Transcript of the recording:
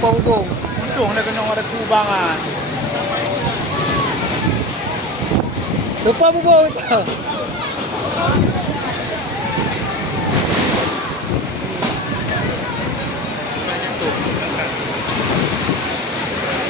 lupa hubung. Untung dia kena ada kubangan. Lupa hubung.